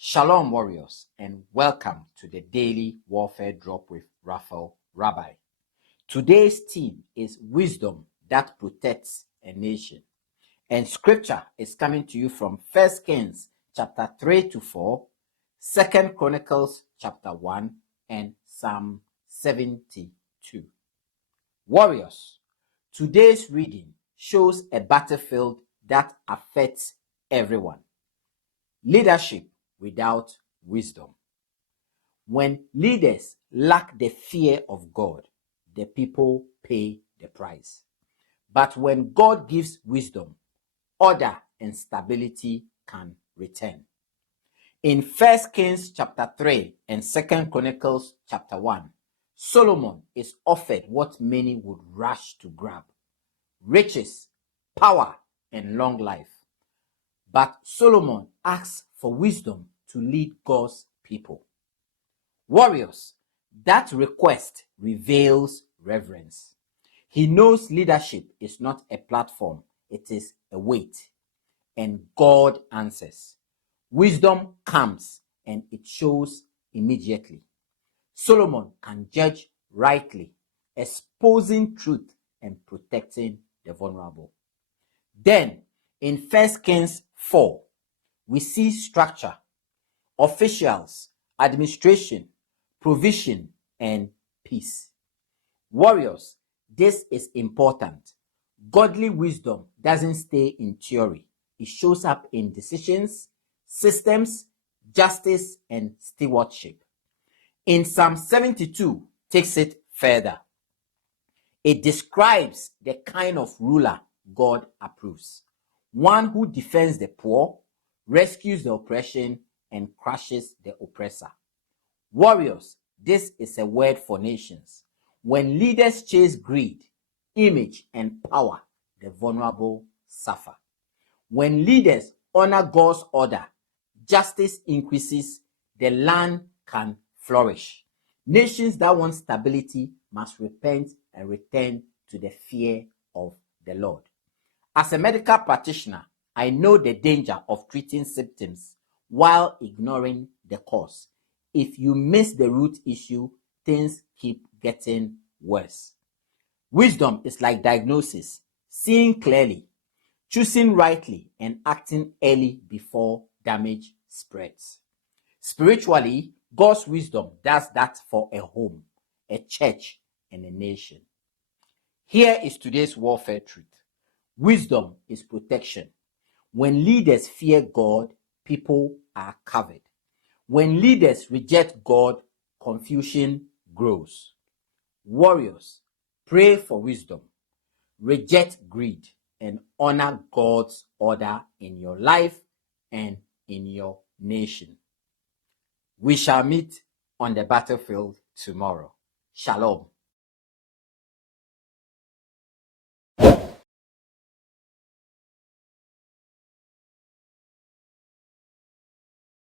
Shalom, warriors, and welcome to the Daily Warfare Drop with Raphael, Rabbi. Today's theme is wisdom that protects a nation. And scripture is coming to you from 1 Kings chapter 3 to 4, 2 Chronicles chapter 1, and Psalm 72. Warriors, today's reading shows a battlefield that affects everyone. Leadership without wisdom. When leaders lack the fear of God, the people pay the price. But when God gives wisdom, order and stability can return. In 1 Kings chapter 3 and 2 Chronicles chapter 1, Solomon is offered what many would rush to grab: riches, power, and long life. But Solomon asks for wisdom to lead God's people. Warriors, that request reveals reverence. He knows leadership is not a platform, it is a weight. And God answers. Wisdom comes and it shows immediately. Solomon can judge rightly, exposing truth and protecting the vulnerable. Then, in 1 Kings 4, we see structure, officials, administration, provision, and peace. Warriors, this is important. Godly wisdom doesn't stay in theory. It shows up in decisions, systems, justice, and stewardship. In Psalm 72, takes it further. It describes the kind of ruler God approves. One who defends the poor, rescues the oppression, and crushes the oppressor. Warriors, this is a word for nations. When leaders chase greed, image, and power, the vulnerable suffer. When leaders honor God's order, justice increases, the land can flourish. Nations that want stability must repent and return to the fear of the Lord. As a medical practitioner, I know the danger of treating symptoms while ignoring the cause. If you miss the root issue, things keep getting worse. Wisdom is like diagnosis, seeing clearly, choosing rightly, and acting early before damage spreads. Spiritually, God's wisdom does that for a home, a church, and a nation. Here is today's warfare truth. Wisdom is protection. When leaders fear God, people are covered. When leaders reject God, confusion grows. Warriors, pray for wisdom, reject greed, and honor God's order in your life and in your nation. We shall meet on the battlefield tomorrow. Shalom.